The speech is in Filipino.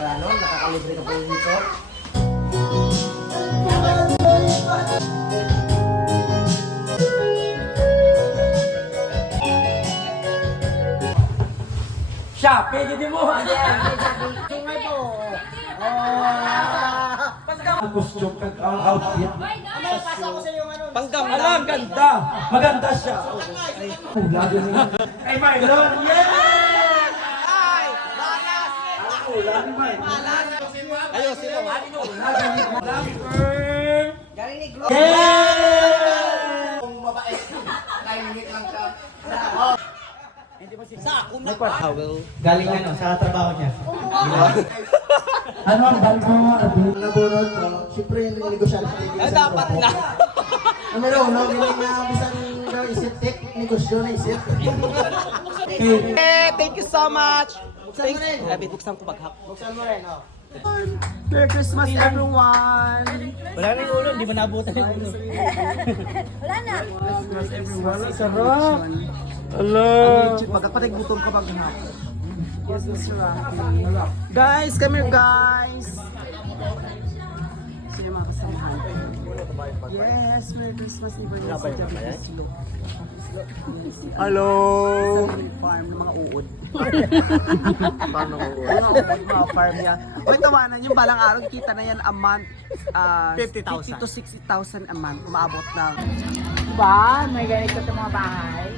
Makalanon, nakakalibre ka po dito. Siya, pwede din mo. Sungay po. Costume kag ang outfit. Pasa ko sa yung ano. Alam, ganda. Maganda siya. Ay, lagi niya. Ay, Marlon. Yes! Ay! Balas! Ako, lagi Marlon. Ayos, sino? Galing ni Glo. Yes! Kung mabait, 9 minutes lang siya. Sa ako na Galing ano, sa trabaho niya. Ano ang galing mo? Nabunod ko. Siyempre yung negosyante. dapat na. Numero uno, galing na bisan daw isip tech, negosyo na isip. Thank you so much. Buksan ko baghap. Buksan mo rin, oh. Merry Christmas everyone. Wala na yung ulo, hindi ba nabutan yung ulo? Wala na. Christmas everyone. Sarap. Hello. Magkapatay gutom ka baghap. Yes, Mr. Rocky. Guys, come here guys. Sino mga kasamahan? Yes, Merry Christmas everyone. Hello. Farm ng mga uod. Paano ko? Mga farm yan. Uy, tawanan yung balang araw, kita na yan a month. 50,000. 50 to 60,000 a month. Kumaabot na. Ba, may ganito sa mga bahay.